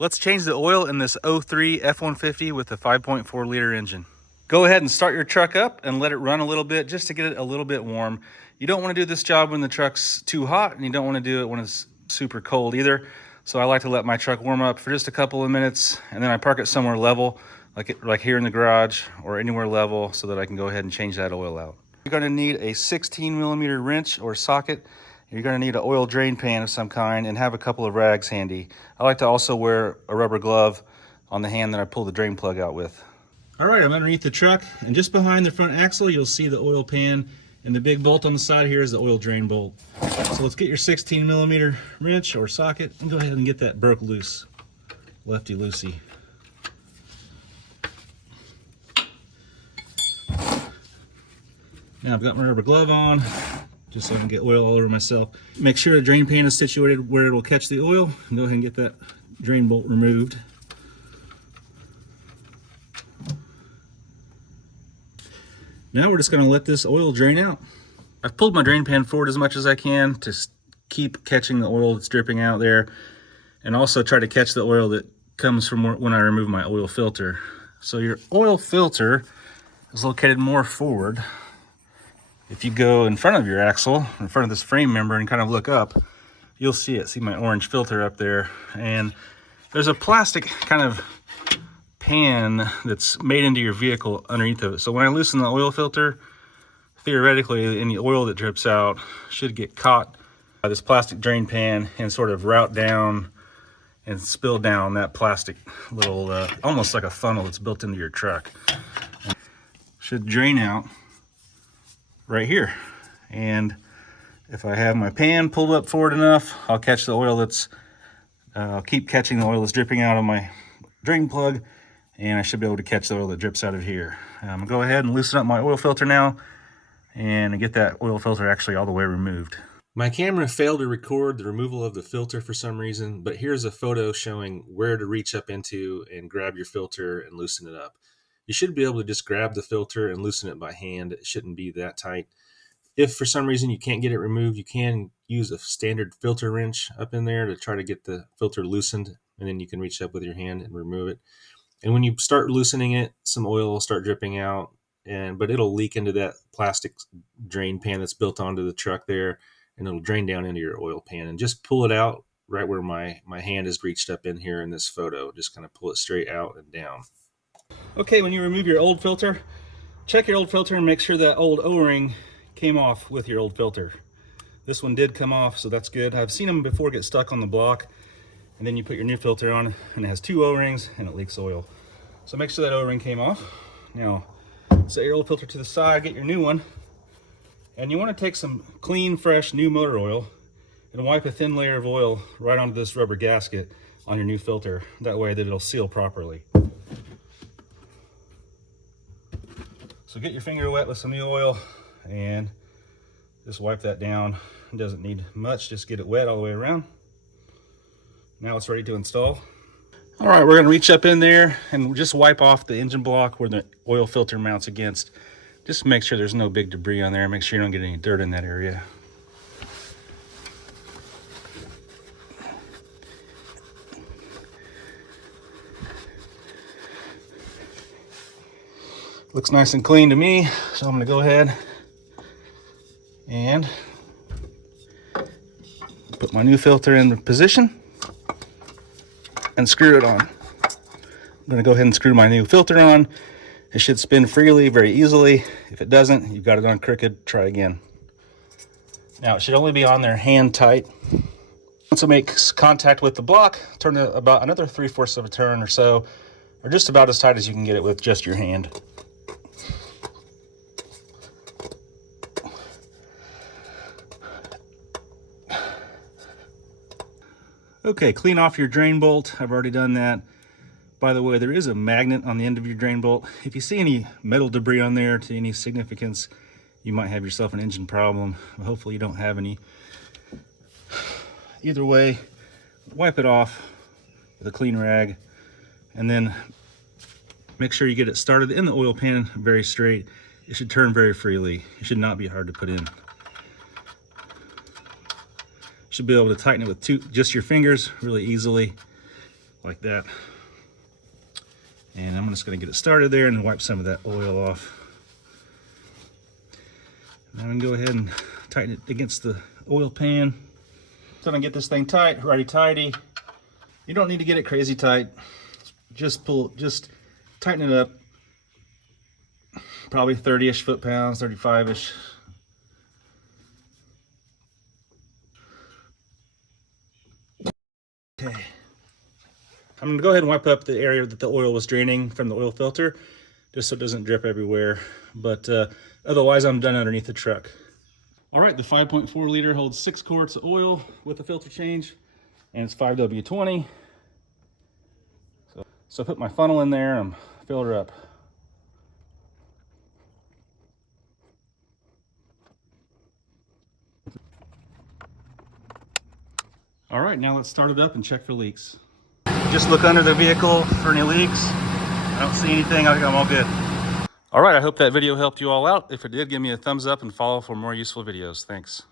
Let's change the oil in this 03 F-150 with the 5.4 liter engine. Go ahead and start your truck up and let it run a little bit just to get it a little bit warm. You don't want to do this job when the truck's too hot, and you don't want to do it when it's super cold either. So I like to let my truck warm up for just a couple of minutes, and then I park it somewhere level, like here in the garage or anywhere level, so that I can go ahead and change that oil out. You're going to need a 16mm wrench or socket. You're going to need an oil drain pan of some kind and have a couple of rags handy. I like to also wear a rubber glove on the hand that I pull the drain plug out with. All right, I'm underneath the truck, and just behind the front axle, you'll see the oil pan, and the big bolt on the side here is the oil drain bolt. So let's get your 16mm wrench or socket and go ahead and get that broke loose, lefty loosey. Now I've got my rubber glove on, just so I can get oil all over myself. Make sure the drain pan is situated where it will catch the oil, and go ahead and get that drain bolt removed. Now we're just going to let this oil drain out. I've pulled my drain pan forward as much as I can to keep catching the oil that's dripping out there, and also try to catch the oil that comes from when I remove my oil filter. So your oil filter is located more forward. If you go in front of your axle, in front of this frame member, and kind of look up, you'll see it. See my orange filter up there, and there's a plastic kind of pan that's made into your vehicle underneath of it. So when I loosen the oil filter, theoretically any oil that drips out should get caught by this plastic drain pan and sort of route down and spill down that plastic little almost like a funnel that's built into your truck. Should drain out right here. And if I have my pan pulled up forward enough, I'll catch the oil I'll keep catching the oil that's dripping out of my drain plug, and I should be able to catch the oil that drips out of here. I'm gonna go ahead and loosen up my oil filter now and get that oil filter actually all the way removed. My camera failed to record the removal of the filter for some reason, but here's a photo showing where to reach up into and grab your filter and loosen it up. You should be able to just grab the filter and loosen it by hand. It shouldn't be that tight. If for some reason you can't get it removed, you can use a standard filter wrench up in there to try to get the filter loosened, and then you can reach up with your hand and remove it. And when you start loosening it, some oil will start dripping out, but it'll leak into that plastic drain pan that's built onto the truck there, and it'll drain down into your oil pan. And just pull it out right where my hand is reached up in here in this photo. Just kind of pull it straight out and down. Okay, when you remove your old filter, check your old filter and make sure that old O-ring came off with your old filter. This one did come off, so that's good. I've seen them before get stuck on the block, and then you put your new filter on and it has two O-rings and it leaks oil. So make sure that O-ring came off. Now set your old filter to the side, get your new one, and you want to take some clean, fresh, new motor oil and wipe a thin layer of oil right onto this rubber gasket on your new filter. That way that it'll seal properly. So get your finger wet with some new oil and just wipe that down. It doesn't need much, just get it wet all the way around. Now it's ready to install. All right, we're gonna reach up in there and just wipe off the engine block where the oil filter mounts against. Just make sure there's no big debris on there. Make sure you don't get any dirt in that area. Looks nice and clean to me, so I'm gonna go ahead and put my new filter in position and screw it on. I'm gonna go ahead and screw my new filter on. It should spin freely, very easily. If it doesn't, you've got it on crooked, try again. Now it should only be on there hand tight. Once it makes contact with the block, turn it about another 3/4 of a turn or so, or just about as tight as you can get it with just your hand. Okay, clean off your drain bolt. I've already done that. By the way, there is a magnet on the end of your drain bolt. If you see any metal debris on there to any significance, you might have yourself an engine problem. Hopefully you don't have any. Either way, wipe it off with a clean rag, and then make sure you get it started in the oil pan very straight. It should turn very freely. It should not be hard to put in. Should be able to tighten it with just your fingers really easily. like that. And I'm just going to get it started there and wipe some of that oil off. Now I'm going to go ahead and tighten it against the oil pan. So I'm going to get this thing tight, righty-tighty. You don't need to get it crazy tight. Just tighten it up. Probably 30-ish foot-pounds, 35-ish. Okay. I'm going to go ahead and wipe up the area that the oil was draining from the oil filter, just so it doesn't drip everywhere. But otherwise, I'm done underneath the truck. All right, the 5.4 liter holds 6 quarts of oil with a filter change, and it's 5W20. So I put my funnel in there and fill her up. All right, now let's start it up and check for leaks. Just look under the vehicle for any leaks. I don't see anything. I think I'm all good. All right, I hope that video helped you all out. If it did, give me a thumbs up and follow for more useful videos. Thanks.